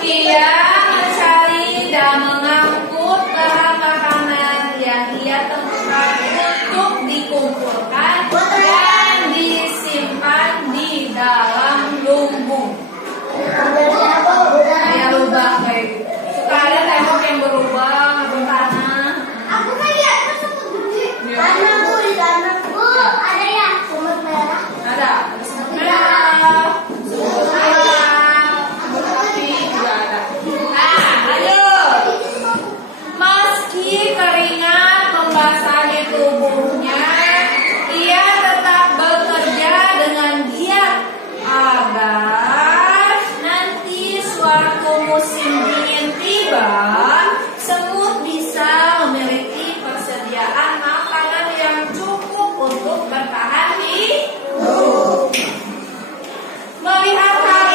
Ia mencari dan mengangkut bahan makanan yang ia temukan untuk dikumpulkan dan disimpan di dalam lumbung. Kayak lubang kayak gitu. Suka ada tembok yang berubah atau tanah. Aku kan lihat semut gede. Tanah bu, di tanah bu ada ya semut merah. Ada semut merah, semut merah, semut api juga ada. Nah, lanjut. Meski keringat membasahi tubuhnya, ia tetap bekerja dengan giat agar nanti suatu musim dingin tiba, semut bisa memiliki persediaan makanan yang cukup untuk bertahan hidup. Melihat hal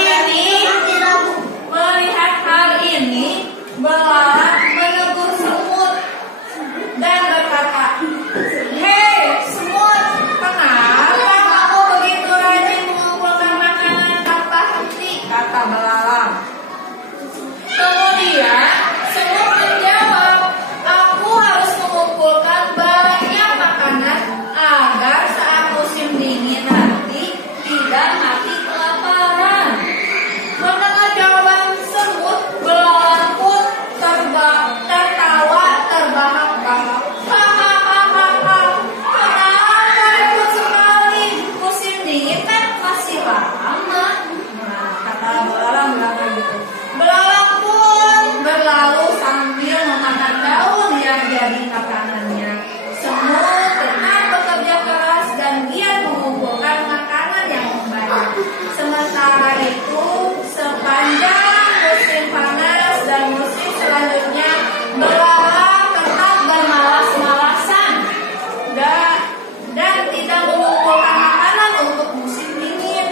ini, belalang menegur semut dan berkata, "Hei semut, kenapa kamu begitu rajin mengumpulkan makanan tanpa henti?" kata belalang. Kemudian semut menjawab, "Aku harus mengumpulkan banyak makanan agar saat musim dingin nanti tidak mati kelaparan." Mendengar jawaban semut, belalang pun tertawa terbahak-bahak. "Hahaha, kenapa ribut sekali? Musim dingin kan masih lama." Nah, kata belalang bilang gitu. Belalang pun berlalu sambil memakan daun yang jadi makanannya. Semut tetap bekerja keras dan giat mengumpulkan makanan yang banyak. Sementara itu, sepanjang musim panas dan musim selanjutnya, belalang tetap bermalas-malasan dan tidak mengumpulkan makanan untuk musim dingin.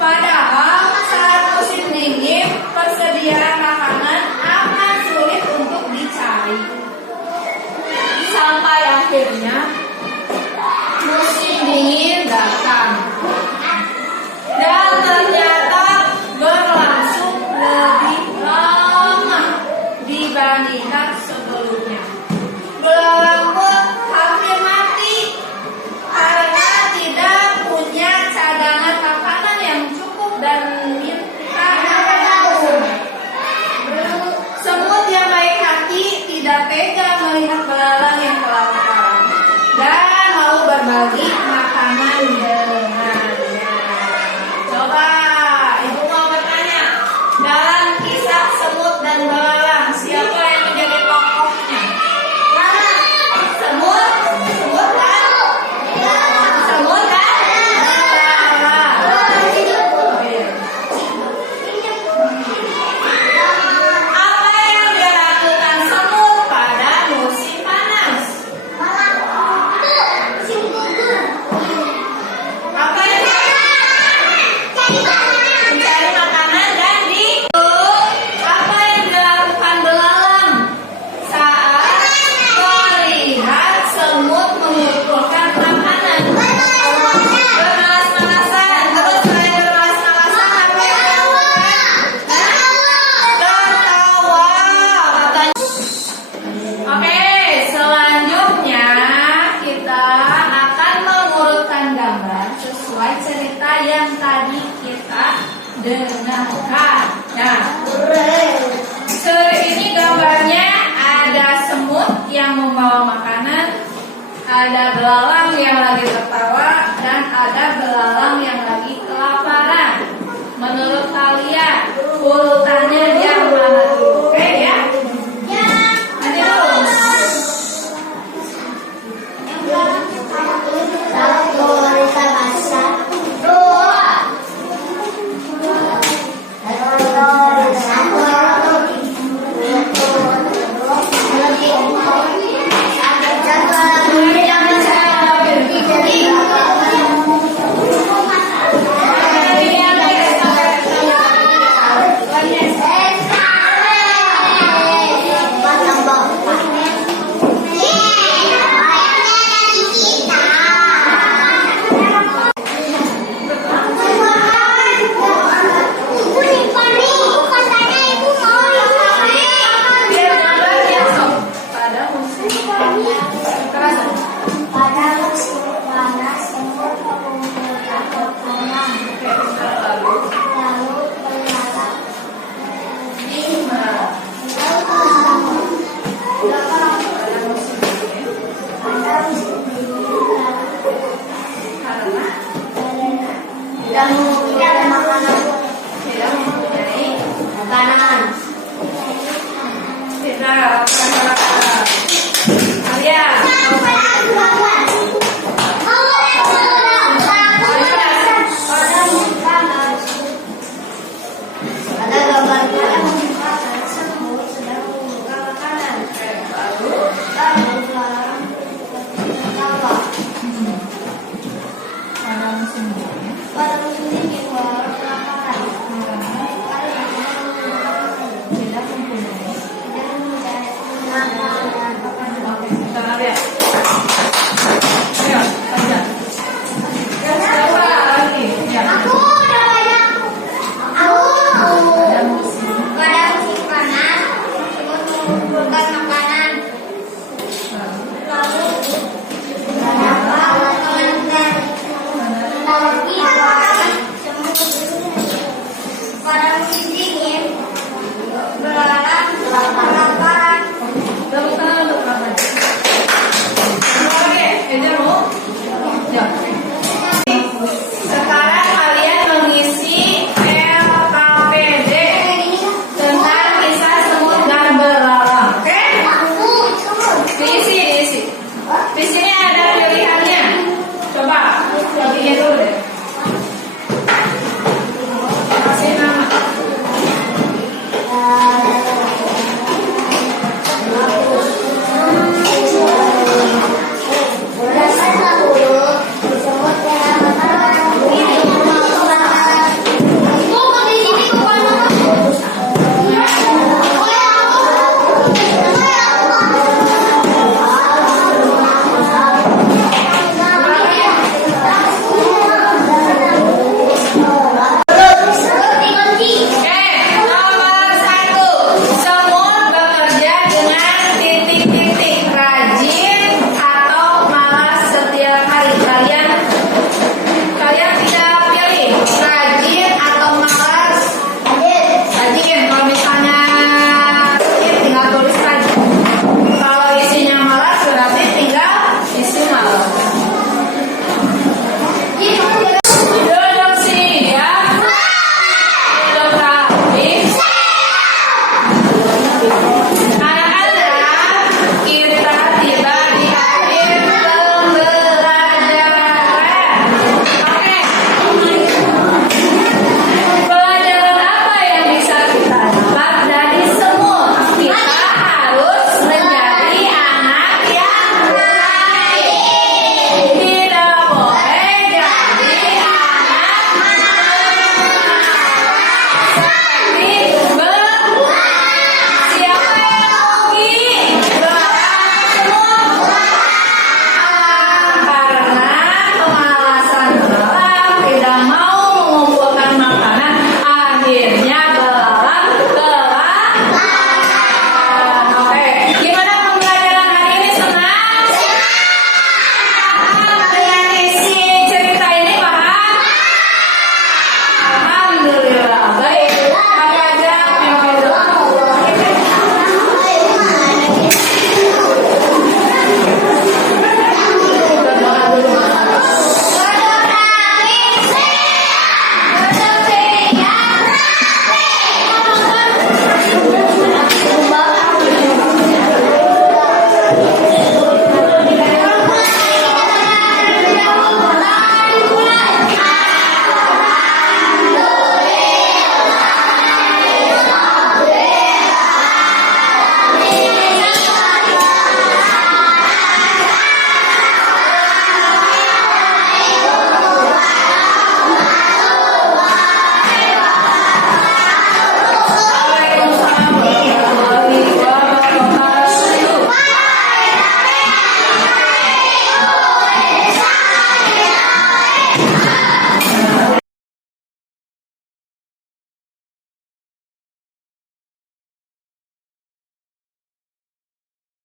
Padahal saat musim dingin, persediaan makanan akan sulit untuk dicari. Sampai akhirnya musim dingin datang. Dan ternyata berlangsung lebih lama dibandingkan sebelumnya. Belalang pun hampir mati karena tidak punya cadangan makanan yang cukup dan minta makan. Semut yang baik hati tidak tega melihat belalang yang kelaparan dan mau berbagi makanan dengannya. Coba ibu mau bertanya, dalam kisah semut dan belalang siapa yang menjadi tokohnya? Semut, semut kan? Semut kan? Belalang. Oh, iya. Apa yang dilakukan semut pada musim panas? Apa yang mencari makanan dan apa yang dilakukan belalang saat melihat semut mengumpulkan makanan? Bermalas-malasan. Terus selain bermalas-malasan apa yang dilakukan? Tertawa. Oke, selanjutnya kita akan mengurutkan gambar sesuai cerita yang tadi kita dengarkan. Nah, ini gambarnya ada semut yang membawa makanan, ada belalang yang lagi tertawa, dan ada belalang yang lagi kelaparan. Menurut kalian, urutannya yang mana dulu? Oke ya? Nanti terus. Tidak mempunyai makanan. Tidak mempunyai Makanan. tidak Alia. Ada gambar orang tersebut sedang membuka makanan. Lalu Lalu seorang tertawa. pada musim dingin. Pada musim dingin orang kelaparan. Karena Tidak mempunyai. tidak mempunyai makanan. Oke, kita lihat. Ayo, lanjut. Siapa lagi? Ya. Aku udah banyak. Aku Pada musim pada musim panas semut mengumpulkan makanan. Lalu beberapa makanan lagi semut pada musim